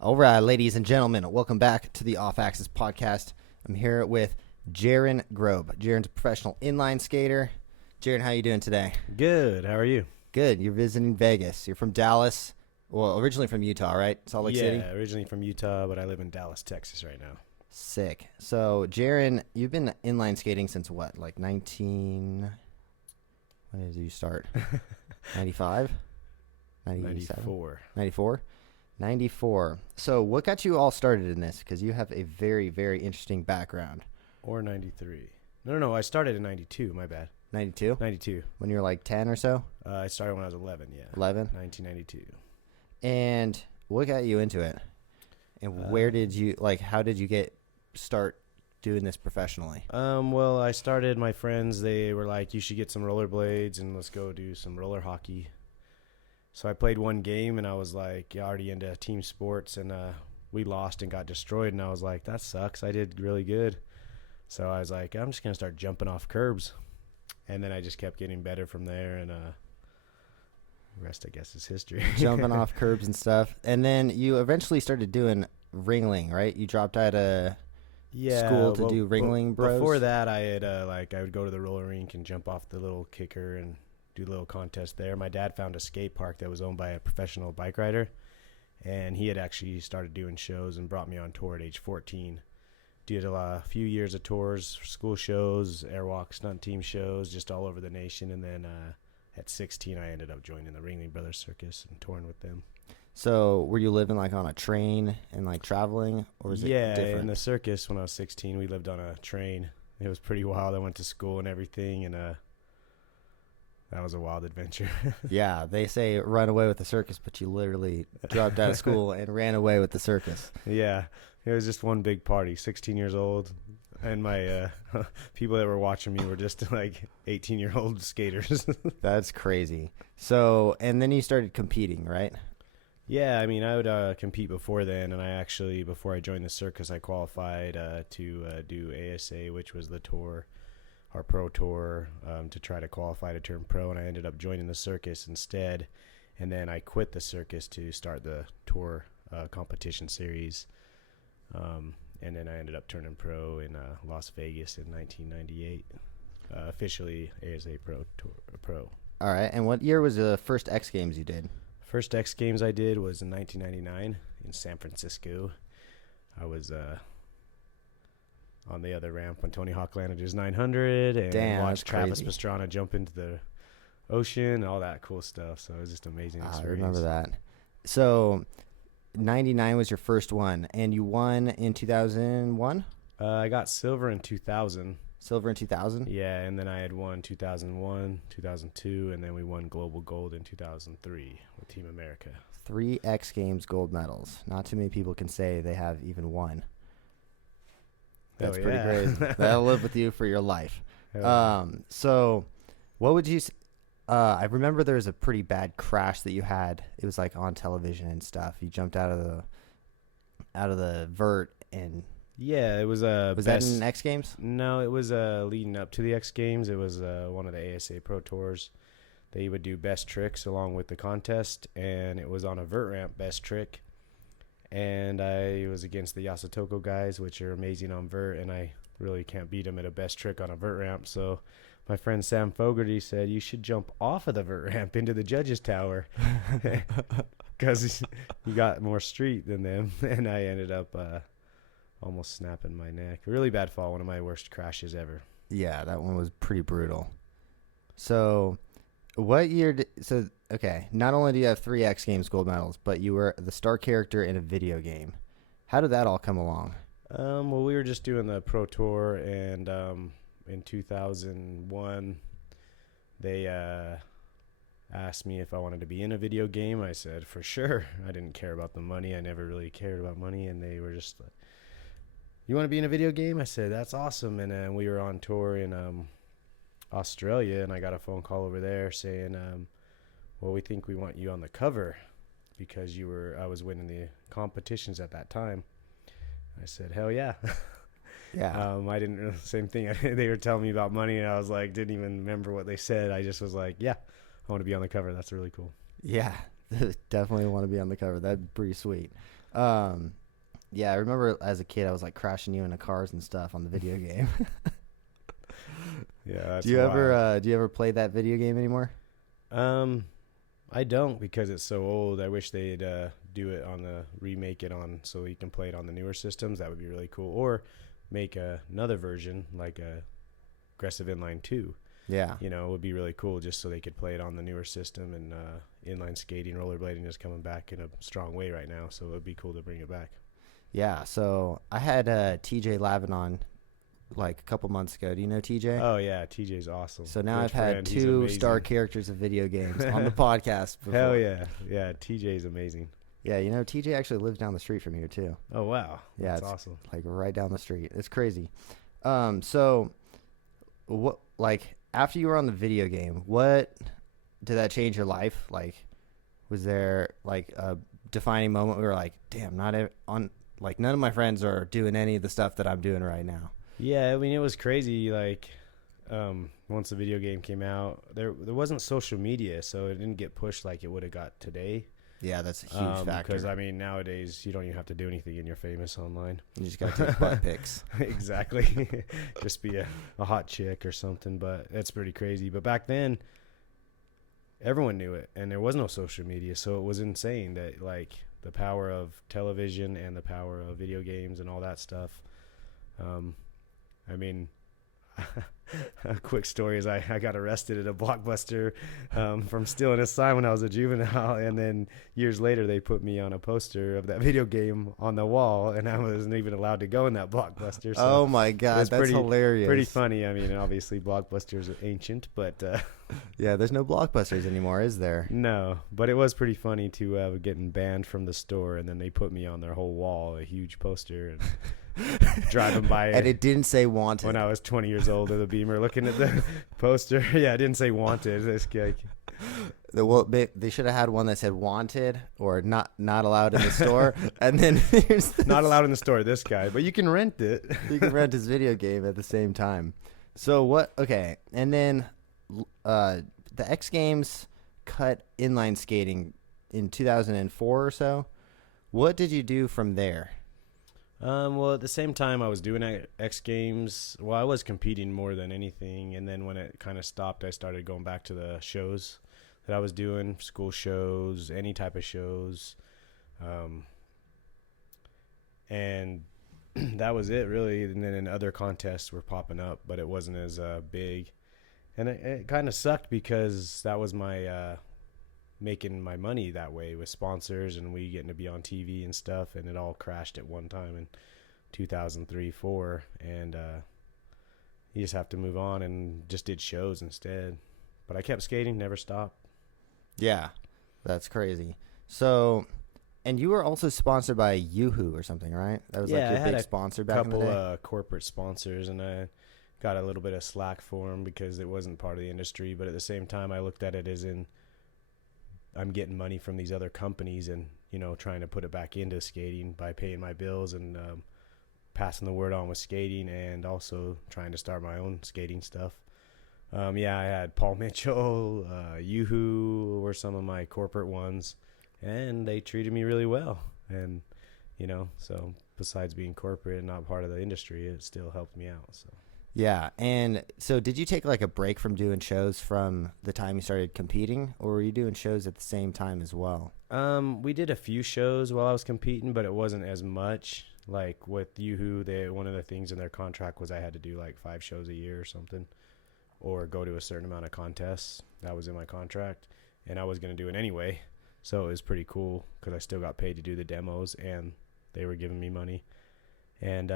All right, ladies and gentlemen, welcome back to the Off Axis podcast. I'm here with Jaren Grob. Jaren's a professional inline skater. Jaren, how you doing today? Good. How are you? Good. You're visiting Vegas. You're from Dallas. Well, originally from Utah, right? Salt Lake City? Yeah, originally from Utah, but I live in Dallas, Texas right now. Sick. So, Jaren, you've been inline skating since what? Like 19... When did you start? 95? 94. 94? 94. So what got you all started in this? Because you have a very, very interesting background. Or 93. No. I started in 92. My bad. 92? 92. When you were like 10 or so? I started when I was 11, yeah. 11? 1992. And what got you into it? And where did you, how did you start doing this professionally? Well, I started, my friends, they were like, you should get some rollerblades and let's go do some roller hockey. So I played one game, and I was like already into team sports, and we lost and got destroyed, and I was like, that sucks. I did really good. So I was like, I'm just going to start jumping off curbs. And then I just kept getting better from there, and the rest, I guess, is history. Jumping off curbs and stuff. And then you eventually started doing ringling, right? You dropped out of school to do ringling bros? Before that, I had I would go to the roller rink and jump off the little kicker and do a little contest there. My dad found a skate park that was owned by a professional bike rider, and he had actually started doing shows and brought me on tour at age 14. Did a few years of tours, school shows, airwalk, stunt team shows, just all over the nation. And then at 16, I ended up joining the Ringling Brothers Circus and touring with them. So were you living on a train and traveling, or was it different? Yeah, in the circus when I was 16, we lived on a train. It was pretty wild. I went to school and everything, and that was a wild adventure. Yeah, they say run away with the circus, but you literally dropped out of school and ran away with the circus. Yeah, it was just one big party, 16 years old. And my people that were watching me were just like 18-year-old skaters. That's crazy. So, and then you started competing, right? Yeah, I mean, I would compete before then. And I actually, before I joined the circus, I qualified to do ASA, which was the tour. Our pro tour, to try to qualify to turn pro, and I ended up joining the circus instead. And then I quit the circus to start the tour competition series. And then I ended up turning pro in Las Vegas in 1998, officially ASA pro. All right, and what year was the first X Games you did? First X Games I did was in 1999 in San Francisco. I was on the other ramp when Tony Hawk landed his 900 and watched Travis Pastrana jump into the ocean, all that cool stuff. So it was just an amazing experience. I remember that. So 99 was your first one, and you won in 2001? I got silver in 2000. Silver in 2000? Yeah, and then I had won 2001, 2002, and then we won global gold in 2003 with Team America. 3 X Games gold medals. Not too many people can say they have even one. That's pretty crazy. That'll live with you for your life. So what would you I remember there was a pretty bad crash that you had. It was on television and stuff. You jumped out of the vert, and yeah, it was was that in X Games? No, it was leading up to the X Games. It was one of the ASA Pro Tours. They would do best tricks along with the contest, and it was on a vert ramp best trick. And I was against the Yasutoko guys, which are amazing on vert, and I really can't beat them at a best trick on a vert ramp. So my friend Sam Fogarty said, you should jump off of the vert ramp into the judges' tower because you got more street than them. And I ended up almost snapping my neck. Really bad fall, one of my worst crashes ever. Yeah, that one was pretty brutal. So what year okay, not only do you have 3 X Games gold medals, but you were the star character in a video game. How did that all come along? Well, we were just doing the pro tour, and in 2001, they asked me if I wanted to be in a video game. I said, for sure. I didn't care about the money. I never really cared about money, and they were just like, you want to be in a video game? I said, that's awesome. And we were on tour in Australia, and I got a phone call over there saying, well, we think we want you on the cover because I was winning the competitions at that time. I said, hell yeah. Yeah. I didn't, same thing. They were telling me about money, and I was like, didn't even remember what they said. I just was like, yeah, I want to be on the cover. That's really cool. Yeah, definitely want to be on the cover. That'd be pretty sweet. Yeah, I remember as a kid, I was like crashing you into cars and stuff on the video game. Yeah, that's Do you wild. ever play that video game anymore? I don't because it's so old. I wish they'd do it on the remake it on so you can play it on the newer systems. That would be really cool. Or make another version like a Aggressive Inline 2. Yeah. You know, it would be really cool just so they could play it on the newer system. And inline skating, rollerblading is coming back in a strong way right now. So it would be cool to bring it back. Yeah. So I had TJ Lavin on like a couple months ago. Do you know TJ? Oh, yeah. TJ's awesome. So now Good I've had friend. He's 2 amazing. star characters of video games on the podcast before. Hell yeah. Yeah, TJ's amazing. Yeah, you know, TJ actually lives down the street from here too. Oh, wow. Yeah, That's it's awesome. like right down the street. It's crazy. So what, like, after you were on the video game, what did that change your life? Like, was there like a defining moment where you were like, damn, like none of my friends are doing any of the stuff that I'm doing right now? Yeah, I mean, it was crazy. Like, once the video game came out, there wasn't social media, so it didn't get pushed like it would have got today. Yeah, that's a huge factor. Because, I mean, nowadays, you don't even have to do anything and you're famous online. You just got to take butt pics. Exactly. Just be a hot chick or something, but that's pretty crazy. But back then, everyone knew it, and there was no social media, so it was insane that, like, the power of television and the power of video games and all that stuff. I mean, a quick story is I got arrested at a Blockbuster from stealing a sign when I was a juvenile, and then years later they put me on a poster of that video game on the wall, and I wasn't even allowed to go in that Blockbuster. So oh my God, that's hilarious. Pretty funny. I mean, obviously Blockbuster's ancient, but yeah, there's no Blockbusters anymore, is there? no. But it was pretty funny to getting banned from the store, and then they put me on their whole wall, a huge poster, and driving by And it didn't say wanted. when I was 20 years old with a Beamer looking at the poster. Yeah, it didn't say wanted. This guy. They should have had one that said wanted or not allowed in the store. And then here's Not allowed in the store, this guy, but you can rent it. you can rent his video game at the same time. So what? Okay. And then the X Games cut inline skating in 2004 or so. What did you do from there? Well, at the same time, I was doing X Games. Well, I was competing more than anything, and then when it kind of stopped, I started going back to the shows that I was doing, school shows, any type of shows, and that was it, really. And then other contests were popping up, but it wasn't as big, and it kind of sucked because that was my making my money that way with sponsors and we getting to be on TV and stuff, and it all crashed at one time in 2003-4, and you just have to move on and just did shows instead. But I kept skating, never stopped. Yeah, that's crazy. So, and you were also sponsored by Yoo-Hoo or something, right? That was Yeah, like I your had big a sponsor back in the couple day. corporate sponsors, and I got a little bit of slack for them because it wasn't part of the industry, but at the same time I looked at it as in I'm getting money from these other companies and, you know, trying to put it back into skating by paying my bills and passing the word on with skating, and also trying to start my own skating stuff. Yeah, I had Paul Mitchell, Yoo-Hoo were some of my corporate ones, and they treated me really well. And, you know, so besides being corporate and not part of the industry, it still helped me out. So. Yeah, and so did you take like a break from doing shows from the time you started competing, or were you doing shows at the same time as well? We did a few shows while I was competing, but it wasn't as much. Like with Yoo-Hoo, one of the things in their contract was I had to do like 5 shows a year or something, or go to a certain amount of contests. That was in my contract, and I was going to do it anyway. So it was pretty cool because I still got paid to do the demos, and they were giving me money. And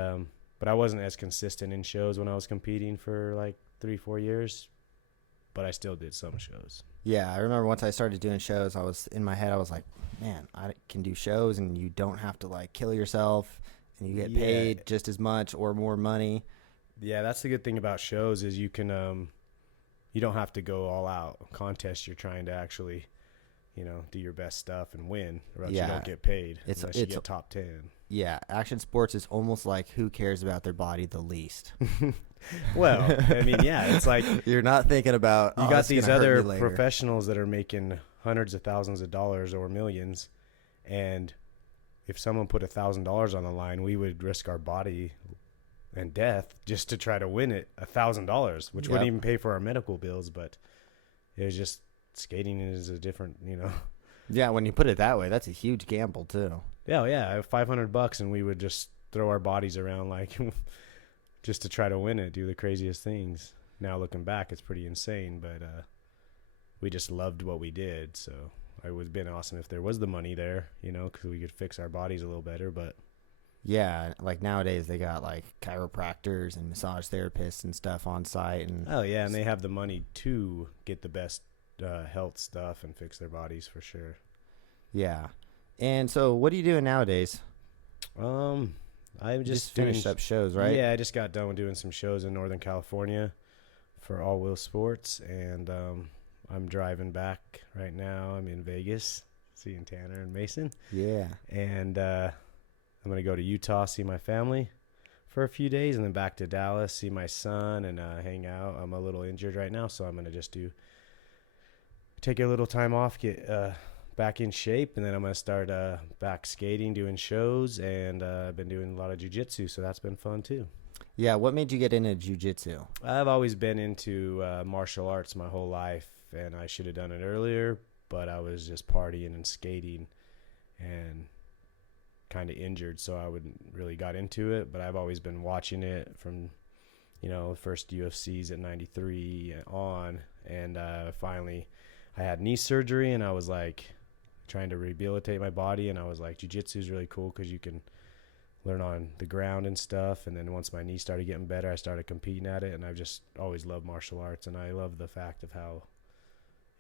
but I wasn't as consistent in shows when I was competing for like 3-4 years, but I still did some shows. Yeah, I remember once I started doing shows, I was in my head, I was like, man, I can do shows and you don't have to like kill yourself and you get paid just as much or more money. Yeah, that's the good thing about shows is you can you don't have to go all out. Contests, you're trying to actually, you know, do your best stuff and win, or else you don't get paid unless you get top 10. Yeah, action sports is almost like who cares about their body the least. Well, I mean, yeah, it's like you're not thinking about you got these other professionals that are making hundreds of thousands of dollars or millions, and if someone put $1,000 on the line, we would risk our body and death just to try to win it $1,000, which wouldn't even pay for our medical bills. But it was just, skating is a different, Yeah, when you put it that way, that's a huge gamble too. Yeah, $500, and we would just throw our bodies around like just to try to win it, do the craziest things. Now looking back, it's pretty insane, but we just loved what we did. So it would have been awesome if there was the money there, because we could fix our bodies a little better. But yeah, like nowadays they got like chiropractors and massage therapists and stuff on site. And and they have the money to get the best health stuff and fix their bodies for sure. Yeah. And so what are you doing nowadays? I just finished up shows, right? Yeah, I just got done with doing some shows in Northern California for All Wheel Sports, and I'm driving back right now. I'm in Vegas, seeing Tanner and Mason. Yeah. And I'm going to go to Utah, see my family for a few days, and then back to Dallas, see my son, and hang out. I'm a little injured right now, so I'm going to just take a little time off, get back in shape, and then I'm going to start back skating, doing shows, and I've been doing a lot of jiu-jitsu, so that's been fun too. Yeah, what made you get into jiu-jitsu? I've always been into martial arts my whole life, and I should have done it earlier, but I was just partying and skating and kind of injured, so I wouldn't really got into it, but I've always been watching it from, the first UFCs at 93 on, and finally I had knee surgery, and I was like trying to rehabilitate my body, and I was like, jiu-jitsu is really cool because you can learn on the ground and stuff. And then once my knee started getting better, I started competing at it, and I've just always loved martial arts, and I love the fact of how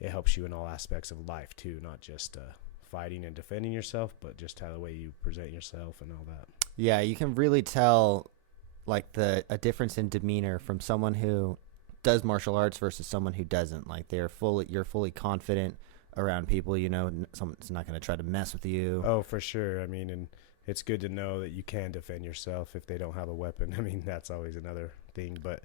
it helps you in all aspects of life too, not just fighting and defending yourself, but just how the way you present yourself and all that. Yeah, you can really tell like a difference in demeanor from someone who does martial arts versus someone who doesn't. Like you're fully confident around people, someone's not going to try to mess with you. Oh, for sure. I mean, and it's good to know that you can defend yourself if they don't have a weapon. I mean, that's always another thing, but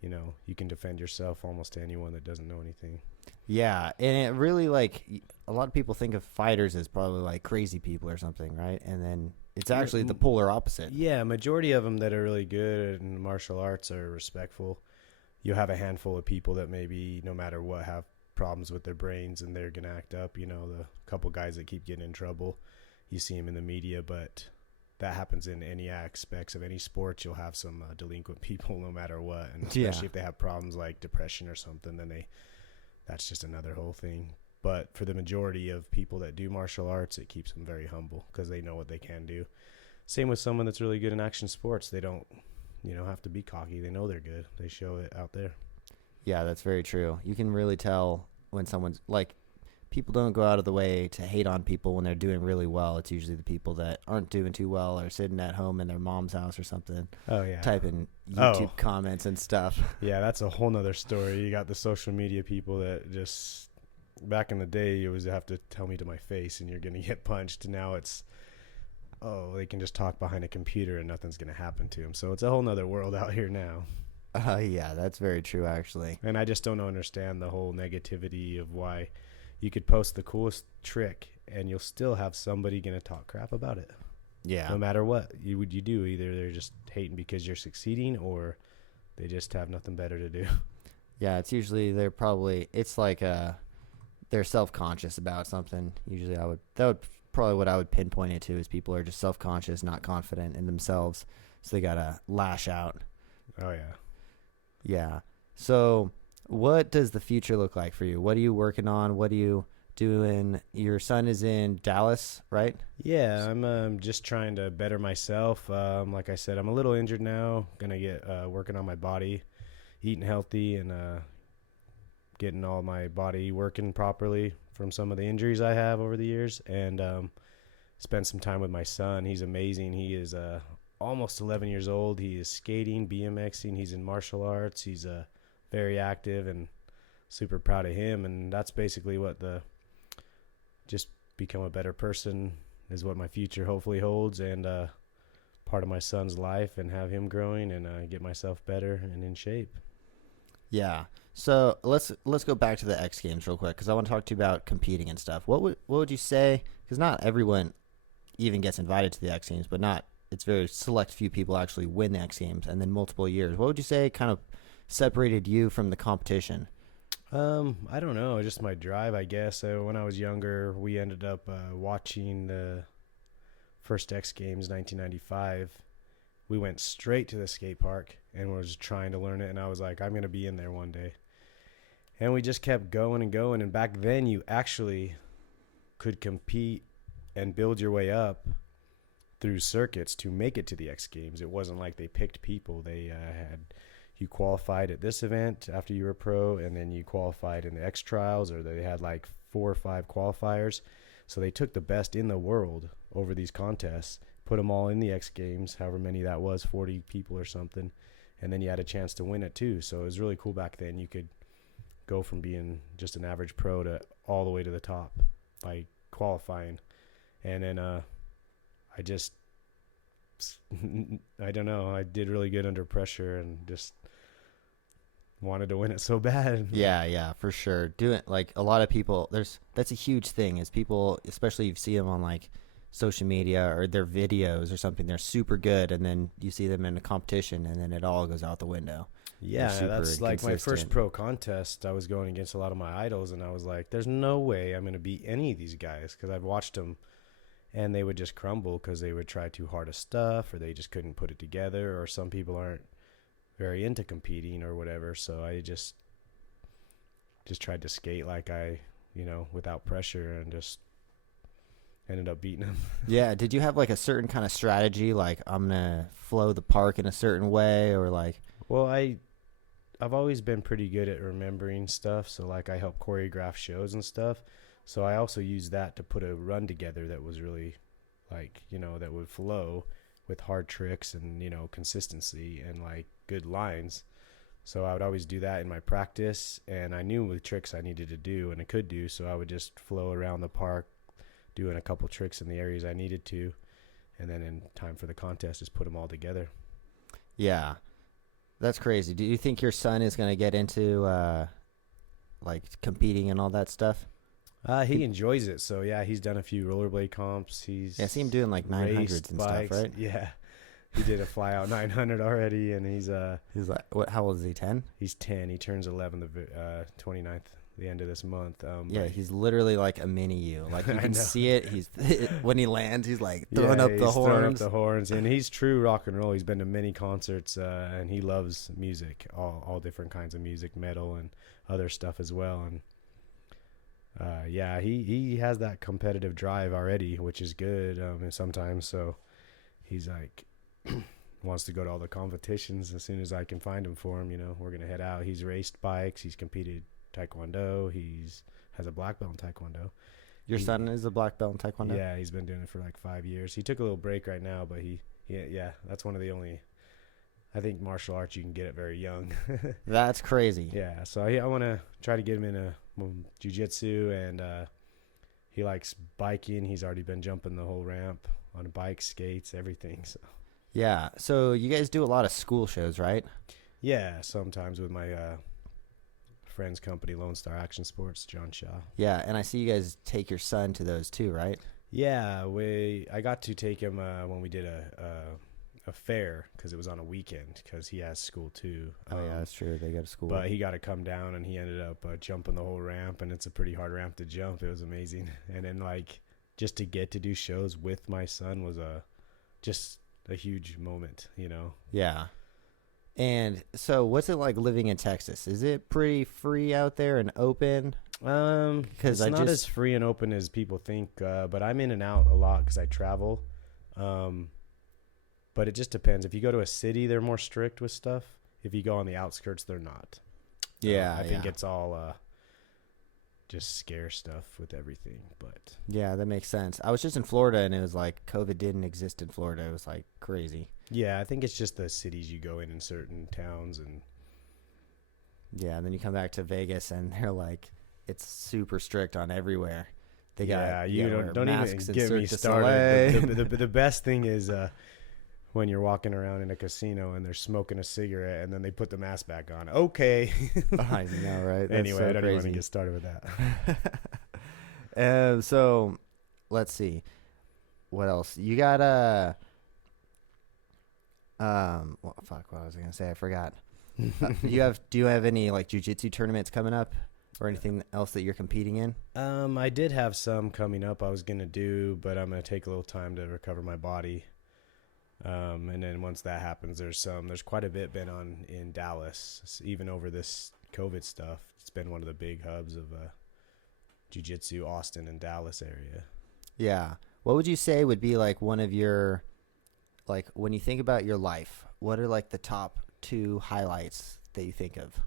you can defend yourself almost to anyone that doesn't know anything. Yeah, and it really, like, a lot of people think of fighters as probably like crazy people or something, right? And then it's actually the polar opposite. Yeah, majority of them that are really good in martial arts are respectful. You have a handful of people that maybe no matter what have problems with their brains and they're going to act up. The couple guys that keep getting in trouble, you see them in the media, but that happens in any aspects of any sport. You'll have some delinquent people no matter what, and especially if they have problems like depression or something, then that's just another whole thing. But for the majority of people that do martial arts, it keeps them very humble because they know what they can do. Same with someone that's really good in action sports. They don't have to be cocky. They know they're good. They show it out there. Yeah, that's very true. You can really tell when someone's like, people don't go out of the way to hate on people when they're doing really well. It's usually the people that aren't doing too well or sitting at home in their mom's house or something. Oh, yeah. Typing YouTube comments and stuff. Yeah, that's a whole nother story. You got the social media people that just, back in the day, you always have to tell me to my face and you're going to get punched. Now it's, they can just talk behind a computer and nothing's going to happen to them. So it's a whole nother world out here now. Yeah, that's very true, actually. And I just don't understand the whole negativity of why you could post the coolest trick and you'll still have somebody going to talk crap about it. Yeah. No matter what you do, either they're just hating because you're succeeding or they just have nothing better to do. Yeah, it's usually it's like they're self-conscious about something. Usually that would probably what I would pinpoint it to is people are just self-conscious, not confident in themselves. So they got to lash out. Oh, yeah. Yeah. So what does the future look like for you? What are you working on? What are you doing? Your son is in Dallas, right? Yeah, I'm just trying to better myself. Like I said, I'm a little injured now. Going to get working on my body, eating healthy, and getting all my body working properly from some of the injuries I have over the years. And spend some time with my son. He's amazing. He is almost 11 years old. He is skating, BMXing. He's in martial arts. He's very active and super proud of him. And that's basically what just become a better person is what my future hopefully holds, and part of my son's life, and have him growing and get myself better and in shape. Yeah. So let's go back to the X Games real quick because I want to talk to you about competing and stuff. What would you say? Because not everyone even gets invited to the X Games, but not. It's very select few people actually win the X Games, and then multiple years. What would you say kind of separated you from the competition? I don't know, just my drive, I guess. When I was younger, we ended up watching the first X Games, 1995. We went straight to the skate park and was trying to learn it, and I was like, I'm going to be in there one day. And we just kept going and going, and back then you actually could compete and build your way up through circuits to make it to the X Games. It wasn't like they picked people. They had you qualified at this event after you were pro, and then you qualified in the X Trials, or they had like 4 or 5 qualifiers. So they took the best in the world over these contests, put them all in the X Games, however many that was, 40 people or something, and then you had a chance to win it too. So it was really cool back then. You could go from being just an average pro to all the way to the top by qualifying. And then I just, I don't know, I did really good under pressure and just wanted to win it so bad. Yeah, for sure. Doing like a lot of people, that's a huge thing is people, especially you see them on like social media or their videos or something, they're super good, and then you see them in a competition and then it all goes out the window. Yeah, that's like my first pro contest. I was going against a lot of my idols, and I was like, there's no way I'm going to beat any of these guys, because I've watched them and they would just crumble because they would try too hard of stuff, or they just couldn't put it together, or some people aren't very into competing or whatever. So I just tried to skate like without pressure, and just ended up beating them. Yeah. Did you have like a certain kind of strategy, like I'm gonna flow the park in a certain way, or like? Well, I've always been pretty good at remembering stuff. So like I help choreograph shows and stuff. So I also used that to put a run together that was really like, that would flow with hard tricks and, consistency and like good lines. So I would always do that in my practice, and I knew with tricks I needed to do and I could do. So I would just flow around the park doing a couple tricks in the areas I needed to. And then in time for the contest, just put them all together. Yeah. That's crazy. Do you think your son is going to get into like competing and all that stuff? He enjoys it. So yeah, he's done a few rollerblade comps. I see him doing like 900s and bikes. stuff, right? Yeah, he did a fly out 900 already, and he's like, what? How old is he? 10? He's 10. He turns 11 the 29th, the end of this month. Yeah, he's literally like a mini you. Like you can see it. He's when he lands, he's like throwing up the horns, and he's true rock and roll. He's been to many concerts, and he loves music, all different kinds of music, metal and other stuff as well. And yeah, he has that competitive drive already, which is good sometimes. So he's like wants to go to all the competitions as soon as I can find him for him. We're going to head out. He's raced bikes. He's competed Taekwondo. Has a black belt in Taekwondo. Your son is a black belt in Taekwondo? Yeah, he's been doing it for like 5 years. He took a little break right now, but yeah, that's one of the only, I think, martial arts you can get it very young. That's crazy. Yeah, so I want to try to get him in a jiu-jitsu, and he likes biking. He's already been jumping the whole ramp on a bike, skates, everything. So yeah, so you guys do a lot of school shows, right? Yeah, sometimes with my friend's company, Lone Star Action Sports, John Shaw. Yeah, and I see you guys take your son to those too, right? Yeah, I got to take him when we did a fair, because it was on a weekend, because he has school too. Oh yeah, that's true. They got a school. But he got to come down, and he ended up jumping the whole ramp, and it's a pretty hard ramp to jump. It was amazing. And then like just to get to do shows with my son was just a huge moment, Yeah. And so what's it like living in Texas? Is it pretty free out there and open? Because it's not as free and open as people think, but I'm in and out a lot because I travel. But it just depends. If you go to a city, they're more strict with stuff. If you go on the outskirts, they're not. Yeah, I think it's all just scare stuff with everything. But yeah, that makes sense. I was just in Florida, and it was like COVID didn't exist in Florida. It was like crazy. Yeah, I think it's just the cities you go in certain towns. And yeah, and then you come back to Vegas, and they're like, it's super strict on everywhere. They got don't even get me started. The best thing is when you're walking around in a casino and they're smoking a cigarette, and then they put the mask back on. Okay. I know, right? That's anyway, so I don't crazy. even want to get started with that. So let's see. what else? You got well, fuck, what was I gonna say? I forgot. Do you have any like jiu-jitsu tournaments coming up or anything else that you're competing in? I did have some coming up I was gonna do, but I'm gonna take a little time to recover my body. And then once that happens, there's quite a bit been on in Dallas, even over this COVID stuff. It's been one of the big hubs of jiu-jitsu, Austin and Dallas area. Yeah. What would you say would be like one of your, like when you think about your life, what are like the top 2 highlights that you think of?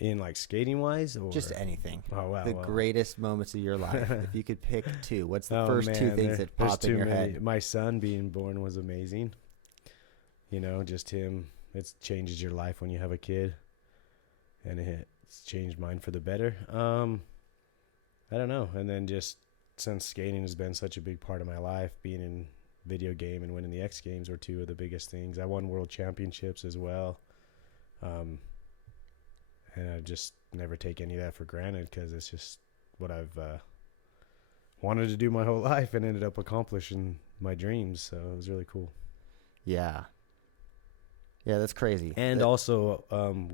In like skating wise, or just anything? Oh wow! Greatest moments of your life. If you could pick 2, what's the first 2 things that pop in your head? My son being born was amazing. You know, just him. It changes your life when you have a kid, and it's changed mine for the better. I don't know. And then just since skating has been such a big part of my life, being in video game and winning the X Games were 2 of the biggest things. I won world championships as well. And I just never take any of that for granted because it's just what I've wanted to do my whole life and ended up accomplishing my dreams. So it was really cool. Yeah. Yeah, that's crazy. And also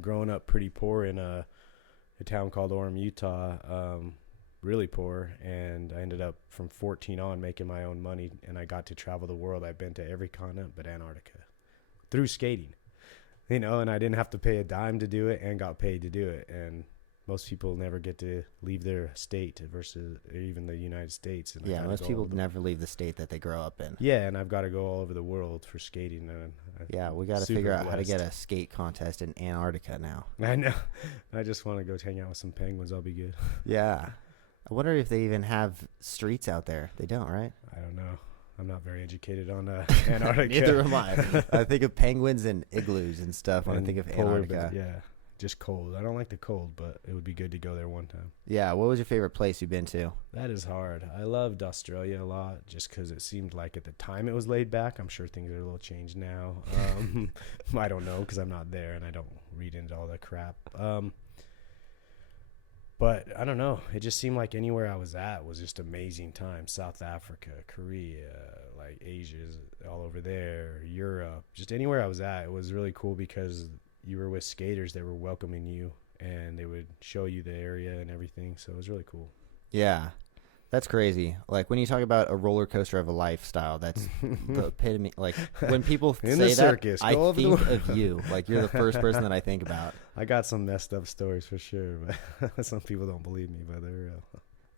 growing up pretty poor in a town called Orem, Utah, really poor. And I ended up from 14 on making my own money, and I got to travel the world. I've been to every continent but Antarctica through skating. You know, and I didn't have to pay a dime to do it and got paid to do it. And most people never get to leave their state versus even the United States. And yeah, most people never leave the state that they grow up in. Yeah, and I've got to go all over the world for skating. And yeah, we got to figure out how to get a skate contest in Antarctica now. I know. I just want to go hang out with some penguins. I'll be good. Yeah. I wonder if they even have streets out there. They don't, right? I don't know. I'm not very educated on Antarctica. Neither am I. I think of penguins and igloos and stuff when I think of Antarctica. Yeah, just cold. I don't like the cold, but it would be good to go there one time. Yeah, what was your favorite place you've been to? That is hard. I loved Australia a lot just because it seemed like at the time it was laid back. I'm sure things are a little changed now. I don't know because I'm not there and I don't read into all the crap. But I don't know. It just seemed like anywhere I was at was just amazing time. South Africa, Korea, like Asia, all over there, Europe, just anywhere I was at. It was really cool because you were with skaters that were welcoming you and they would show you the area and everything. So it was really cool. Yeah. That's crazy. Like when you talk about a roller coaster of a lifestyle, that's the epitome. Like when people say that, circus, I think of you. Like you're the first person that I think about. I got some messed up stories for sure, but some people don't believe me, but they're real.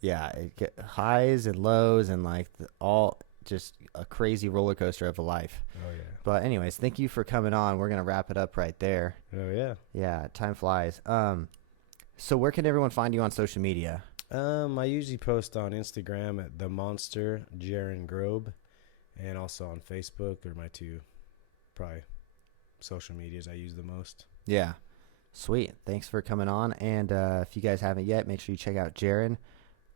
Yeah, highs and lows and like all just a crazy roller coaster of a life. Oh yeah. But anyways, thank you for coming on. We're gonna wrap it up right there. Oh yeah. Yeah, time flies. So where can everyone find you on social media? I usually post on Instagram at the Monster Jaren Grob, and also on Facebook. Are my 2 probably social medias I use the most. Yeah, sweet. Thanks for coming on. And if you guys haven't yet, make sure you check out Jaren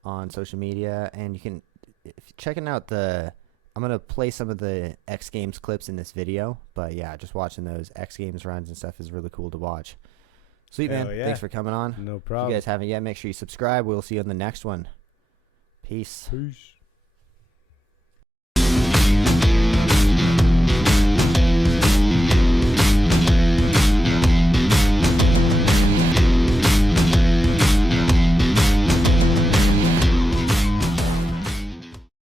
on social media. And you can if you're checking out I'm gonna play some of the X Games clips in this video. But yeah, just watching those X Games runs and stuff is really cool to watch. Sweet, man. Yeah. Thanks for coming on. No problem. If you guys haven't yet, make sure you subscribe. We'll see you on the next one. Peace. Peace.